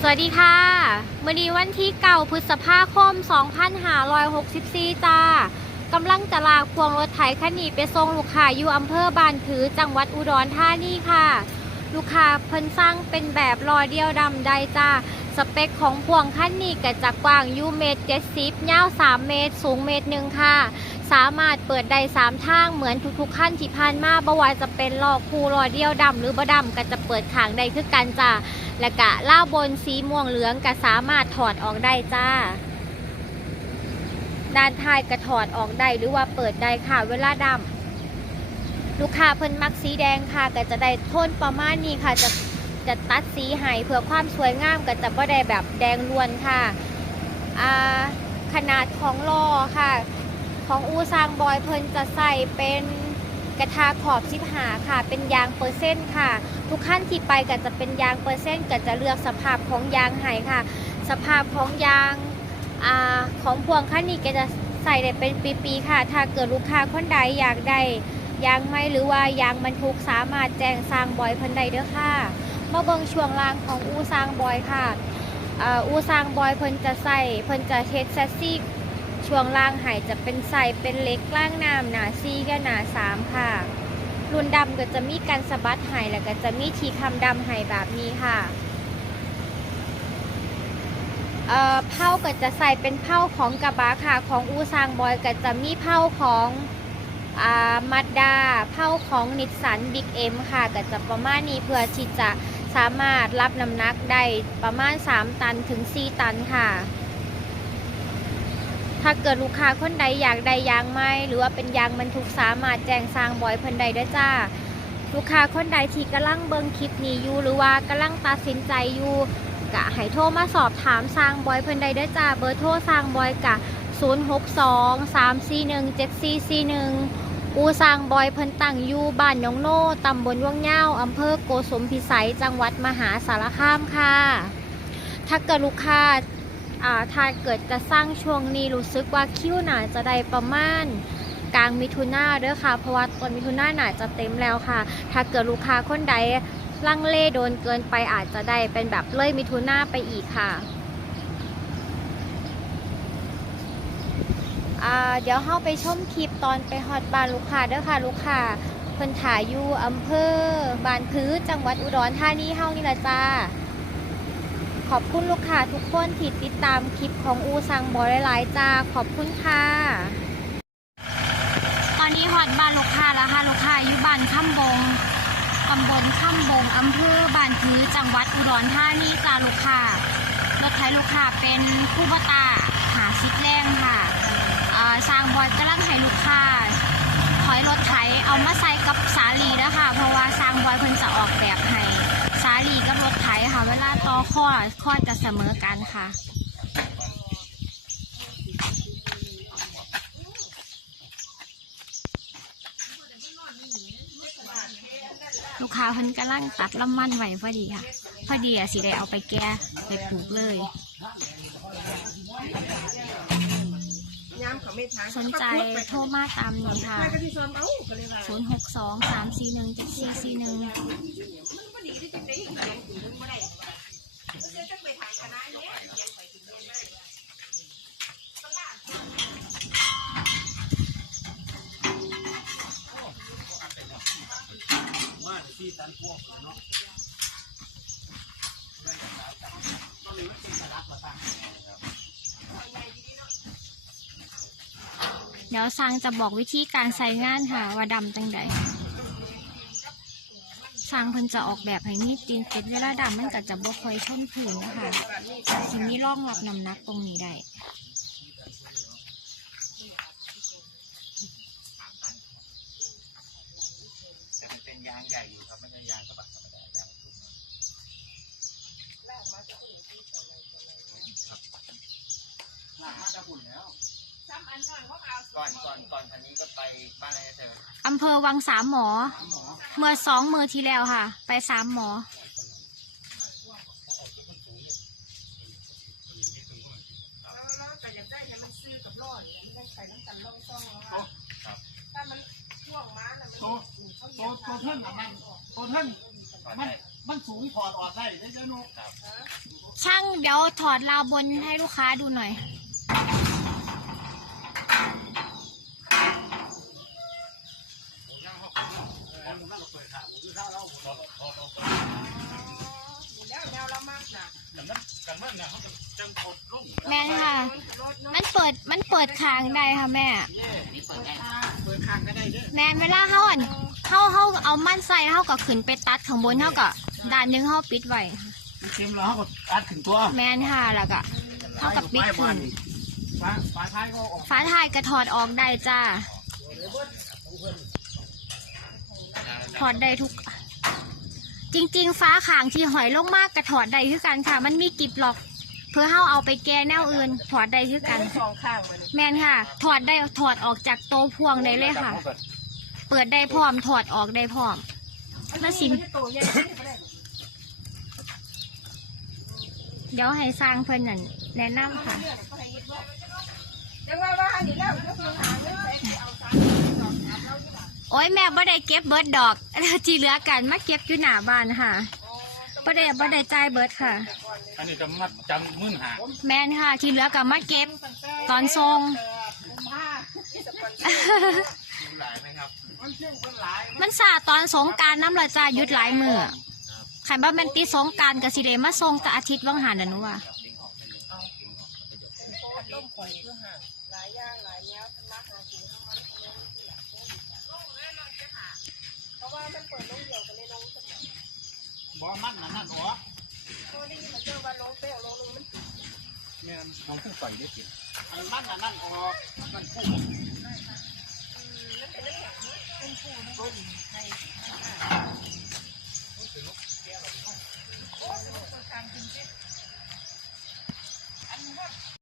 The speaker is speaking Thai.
สวัสดีค่ะมื่อนี้วันที่เก่าพฤษภาคม 2564 จ้ากำลังจะลากพวงรถไถคันนี้ไปส่งลูกค้าอยู่อำเภอบานผือจังหวัดอุดรธานีค่ะ ลูกค้าเพิ่นสร้างเป็นแบบรอยเดียวดำได้จ้า สเปคของพวงคันนี้ก็จะกว้างยูเมตร70ยาว 3 เมตร สูงเมตรหนึ่งค่ะ สามารถเปิดได้ 3 ทางเหมือนทุกๆขั้นที่ผ่านมาบ่ว่าจะเป็นลอกคูรอยเดียวดำหรือบ่ดำก็จะเปิดขางได้คือกันจ้าและกะล่าบนสีม่วงเหลืองก็สามารถถอดออกได้จ้าด้านท้ายก็ถอดออกได้หรือว่าเปิดได้ค่ะเวลาดำลูกค้าเพิ่นมักสีแดงค่ะก็จะได้โทนประมาณนี้ค่ะจะ จะตัดสีให้เพื่อความสวยงามก็จะบ่ได้แบบแดงล้วนค่ะขนาดของล้อค่ะ ของอูซางบอยเพิ่นจะใส่เป็นกระทาขอบชิบหาค่ะ เป็นยางเปอร์เซ็นต์ค่ะ ทุกขั้นที่ไปก็จะเป็นยางเปอร์เซ็นต์ก็จะเลือกสภาพของยางให้ค่ะ สภาพของยางอาของพวงคันนี้ก็จะใส่ได้เป็นปีๆค่ะ ถ้าเกิดลูกค้าคนใดอยากได้ยางไม่หรือว่ายางบรรทุกสามารถแจ้งสร้างบอยเพิ่นใดเด้อค่ะ มาเบิ่งช่วงล่างของอูซางบอยค่ะอูซางบอยเพิ่นจะใส่เพิ่นจะเทสแซซี่ช่วงล่างให้จะเป็นใส่เป็นเล็กล่างน้ำหนาซีกับหนาสามค่ะ รุ่นดำก็จะมีการสะบัดไห้แล้วก็จะมีทีคำดำไห้แบบนี้ค่ะเอ่อเผ้าก็จะใส่เป็นเผ้าของกระบะค่ะของอูซางบอยก็จะมีเผ้าของอ่ามาดาเผ้าของนิสสันบิ๊กเอ็มค่ะก็จะประมาณนี้เพื่อที่จะ สามารถรับน้ำหนักได้ประมาณ 3 ตันถึง 4 ตันค่ะ ถ้าเกิดลูกค้าคนใดอยากได้ยางไม้หรือว่าเป็นยางบรรทุกสามารถแจ้งสร้างบอยเพิ่นใดได้จ้า ลูกค้าคนใดที่กำลังเบิ่งคลิปนี้อยู่หรือว่ากำลังตัดสินใจอยู่กะให้โทรมาสอบถามสร้างบอยเพิ่นใดได้จ้าเบอร์โทรสร้างบอยกะ 062 341 7441 อูสร้างบอยเพิ่นตั้งอยู่บ้านหนองโน่ตำบลว่างเย้าอำเภอโกสมพิสัยจังหวัดมหาสารคามค่ะ ถ้าเกิดลูกค้าอ่าถ้าเกิดจะสร้างช่วงนี้รู้สึกว่าคิวหนาจะได้ประมาณกลางมิถุนาเด้อค่ะ เพราะว่าต้นมิถุนาหนาจะเต็มแล้วค่ะ ถ้าเกิดลูกค้าคนใดลังเลโดนเกินไปอาจจะได้เป็นแบบเลยมิถุนาไปอีกค่ะอ่า เดี๋ยวเข้าไปชมคลิปตอนไปฮอดบ้านลูกค้าเด้อค่ะลูกค้าเพิ่นถ่ายอยู่อำเภอบานพือจังหวัดอุดรธานีเฮานี่ละจ้า ขอบคุณลูกค้าทุกคนที่ติดตามคลิปของอูซังบอยหลายๆจ้า ขอบคุณค่ะ ตอนนี้ฮอดบ้านลูกค้าแล้วค่ะลูกค้าอยู่บ้านข้ามบงตำบลข้ามบงอำเภอบ้านผือจังหวัดอุดรธานีจ้าลูกค้ารถไถลูกค้าเป็นคู่บตาหาซิดแรงค่ะ สร้างบอยกำลังให้ลูกค้าถอยรถไถเอามาใส่กับสาลีแล้วค่ะเพราะว่าสร้างบอยเพิ่นจะออกแบบให้สาลีกับรถไถค่ะ เวลาต่อข้อข้อจะเสมอกันค่ะลูกค้าเพิ่นกำลังตัดลำมันไว้พอดีค่ะ พอดีอะสิได้เอาไปแก้ไปปลูกเลย สนใจโทรมาตามนี้ค่ะใครก็ที่ซ้อมเอาก็เลยว่า0 6 2 3 4 1 7 4 4 1มันดีที่จะได้เรียนถึงไม่ได้เจ๊ต้องไปทางคณะ เดี๋ยวซังจะบอกวิธีการใส่งานค่ะ ว่าดำจังใดซังเพิ่นจะออกแบบให้มีตีนเป็ดเวลาดำมันก็จะบ่ค่อยชนผืนนะคะทีนี้ร่องรับน้ำหนักตรงนี้ได้เป็นยางใหญ่อยู่ครับไม่ใช่ยางกระบะธรรมดายางบรรทุกลากมาจะหุ่นแล้ว ก่อนก่อนก่อนคันนี้ก็ไปบ้านอะไรเจออำเภอวังสามหมอ เมื่อสองมือที่แล้วค่ะ ไปสามหมอแต่อยากได้ให้มันซื้อกับรอดไม่ได้ใส่น้ำตาลลงซองเอาถ้ามันช่วงม้าน่ะมันโตโตโตเทิงอะมันโตเทิงก่อนมันได้มันสูงถอดออกได้ได้เจ้านุกช่างเดี๋ยวถอดราวบนให้ลูกค้าดูหน่อย แล้วแนวเรามากนะแม่ค่ะ มันเปิด มันเปิดค้างได้ค่ะแม่ เปิดข้างก็ได้เด้อแม่เวลาเขาอะเขาเขาเอามั่นใส่เขาก็ขึ้นไปตัดข้างบนเขาก็ด้านหนึงเขาปิดไว้มันเต็มแล้วเขาก็อัดขึ้นตัวแม่นค่ะแล้วก็เขาก็ปิดขึ้น ฟ้าฟ้าท้ายก็ออกฟ้าท้ายก็ถอดออกได้จ้าถอดได้ทุก จริง ๆ ฟ้าขางที่หอยลงมากก็ถอดได้คือกันค่ะ มันมีกิบล็อก เพื่อเฮาเอาไปแก้แนวอื่น ถอดได้คือได้กันทั้งสองข้างมาเลยแม่นค่ะ ถอดได้ถอดออกจากโตวพ่วงได้เลยค่ะ เปิดได้พร้อมถอดออกได้พร้อม แล้วสิ มันจะโตใหญ่ขึ้นไปได้ เดี๋ยวให้สร้างเพิ่นนั่นแนะนำค่ะเรื่องก็ให้ยึดว่าจังว่าว่าอันนี้แล้วยกมือหาเงินใส่เอาสามดอกสามเท่าที่หลัง โอ้ยแม่บ่ได้เก็บเบิร์ดดอกที่เหลือกันมาเก็บอยู่หน้าบ้านค่ะบ่ได้บ่ได้จ่ายเบิร์ดค่ะ อันนี้จะมัดจำมื่นหาแม่นค่ะที่เหลือก็มาเก็บตอนทรงกุมภาที่สปอนเซอร์หลายไหมครับมันเชื่อมกันหลายมันสาตอนสงกรารน้ำละจ้าหยุดหลายมือขันบ่แม่นติดสงกรารก็สิได้มาส่งแต่อาทิตย์ว่างหันน่ะหนูว่าล่มข่อยเพื่อห่างหลายอย่างหลายแนวทำมาหากิน ราะว่ามันเปิดลงเดียวกันเลลงสักหน่อบ่มันนั่นนั่หัวเพราะได้ยินมาเจอวันลงเปรี้ยลงลงมันแม่นน้องเพิ่งฝันได้กินอัมันนั่นนั่นหัวมันพุ่งอืมมันเป็นน้ำแข็งเป็นปูน้ำปูใช่โอ้ยคนกลางจริงๆอันนี้